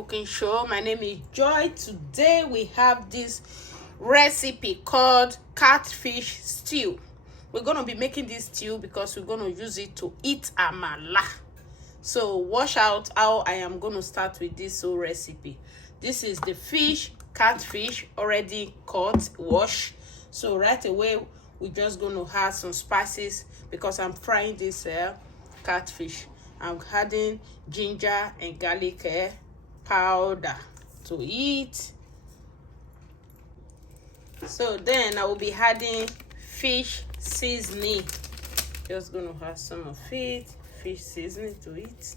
cooking show. My name is Joy. Today we have this recipe called catfish stew. We're going to be making this stew because we're going to use it to eat amala. So watch out how I am going to start with this whole recipe. This is the fish, catfish, already caught, washed. So right away we're just going to add some spices because I'm frying this catfish. I'm adding ginger and garlic powder to it. So then I will be adding fish seasoning. Just gonna add some of it, fish seasoning to it.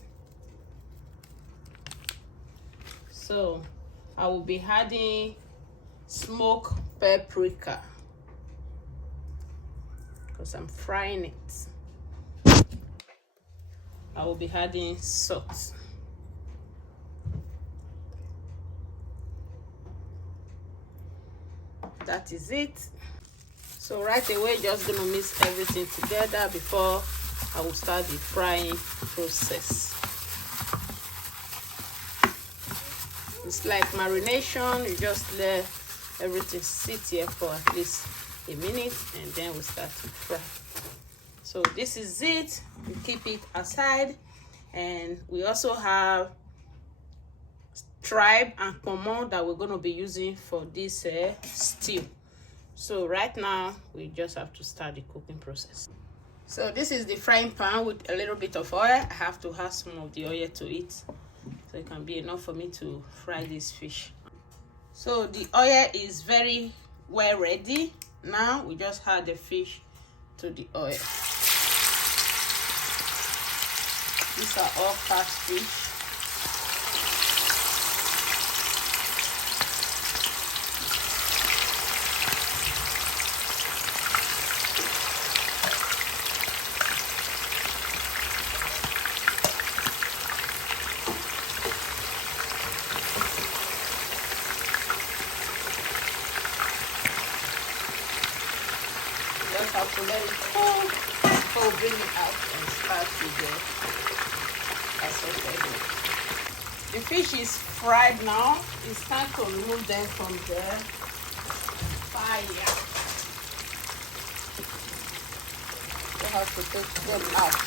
So I will be adding smoked paprika because I'm frying it. I will be adding salt. That is it. So right away, just gonna mix everything together before I will start the frying process. It's like marination. You just let everything sit here for at least a minute and then we start to fry. So this is it. We keep it aside, and we also have tribe and common that we're going to be using for this stew. So right now we just have to start the cooking process. So this is the frying pan with a little bit of oil. I have to add some of the oil to it so it can be enough for me to fry this fish. So the oil is very well ready. Now we just add the fish to the oil. These are all catfish. Just have to let it cool before we bring it out and start with the The fish is fried now. It's time to remove them from the fire. You have to take them out.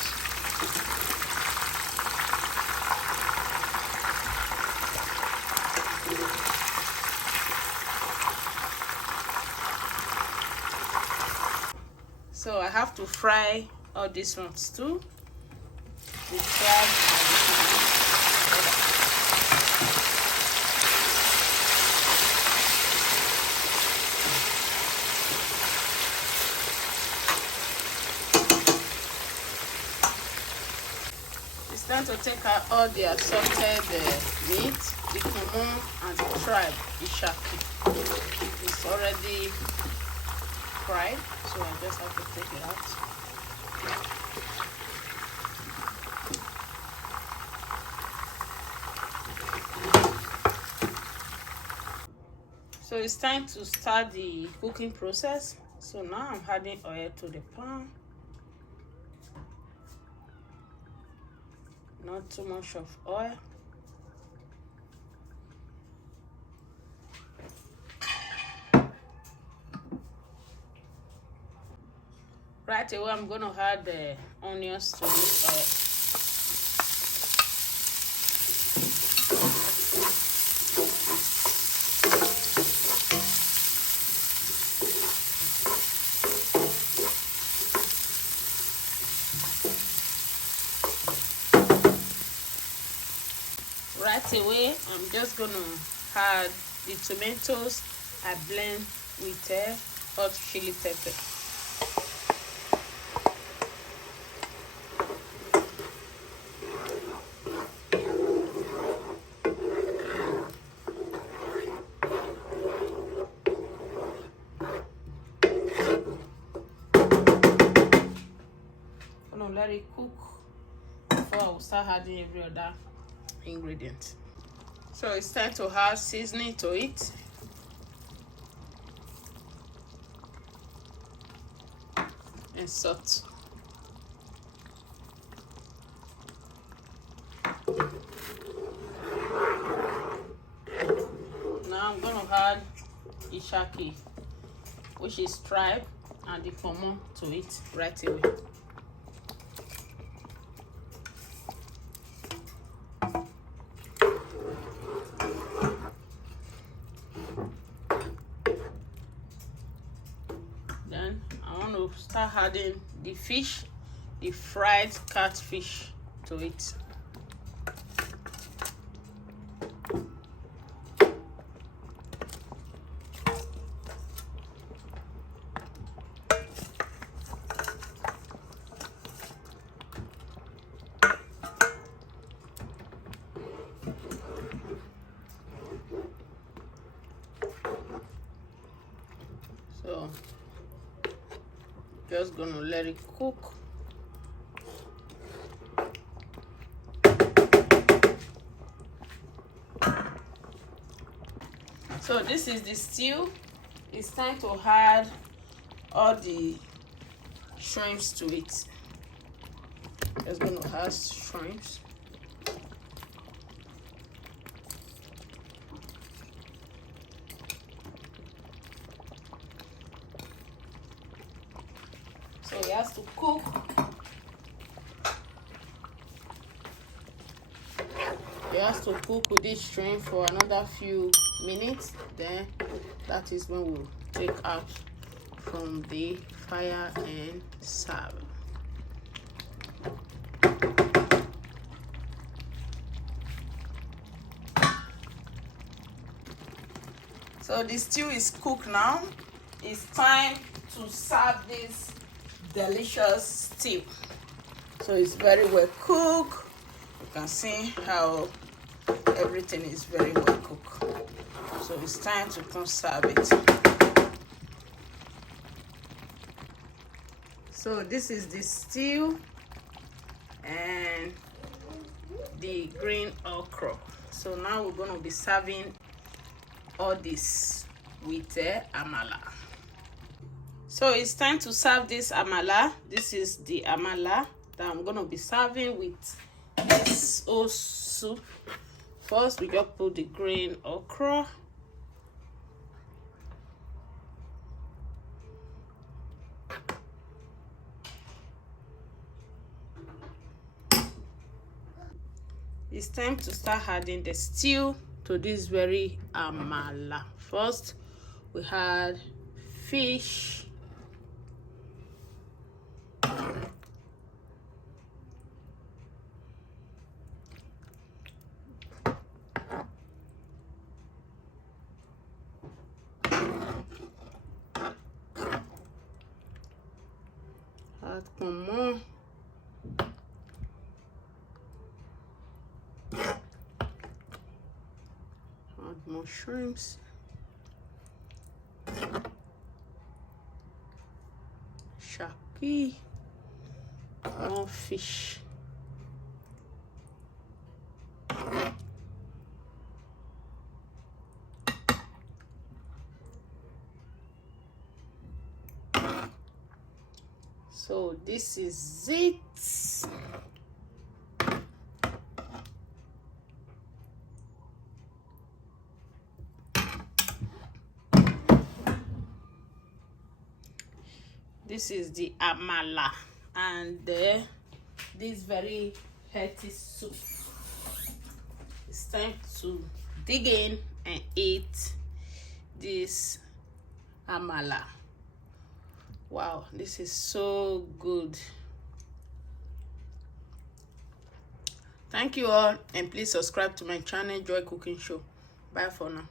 So I have to fry all these ones too. The crab it's time to take out all the assorted meat, the common and the tribe, the shaki. It's already fried, so I just have to take it out. So it's time to start the cooking process. So now I'm adding oil to the pan. Not too much of oil. Right away, I'm going to add the onions to this oil. Right away, I'm just going to add the tomatoes I blend with hot chili pepper. Let it cook before I will start adding every other ingredient. So it's time to add seasoning to it. And salt. Now I'm gonna add ishaki, which is tribe, and the pomo to it right away. Then I want to start adding the fish, the fried catfish to it. So just gonna let it cook. So this is the stew. It's time to add all the shrimps to it. Just gonna add shrimps. So it has to cook. It has to cook with this shrimp for another few minutes. Then that is when we'll take out from the fire and serve. So the stew is cooked now. It's time to serve this delicious stew. So it's very well cooked. You can see how everything is very well cooked. So it's time to come serve it. So this is the stew and the green okra. So now we're going to be serving all this with amala. So it's time to serve this amala. This is the amala that I'm going to be serving with this old soup. First, we just put the green okra. It's time to start adding the stew to this very amala. First, we had fish. Add pomo. Add mushrooms. Shaki. More fish. So this is it. This is the amala and this very healthy soup. It's time to dig in and eat this amala. Wow, this is so good. Thank you all, and please subscribe to my channel, Joy Cooking Show. Bye for now.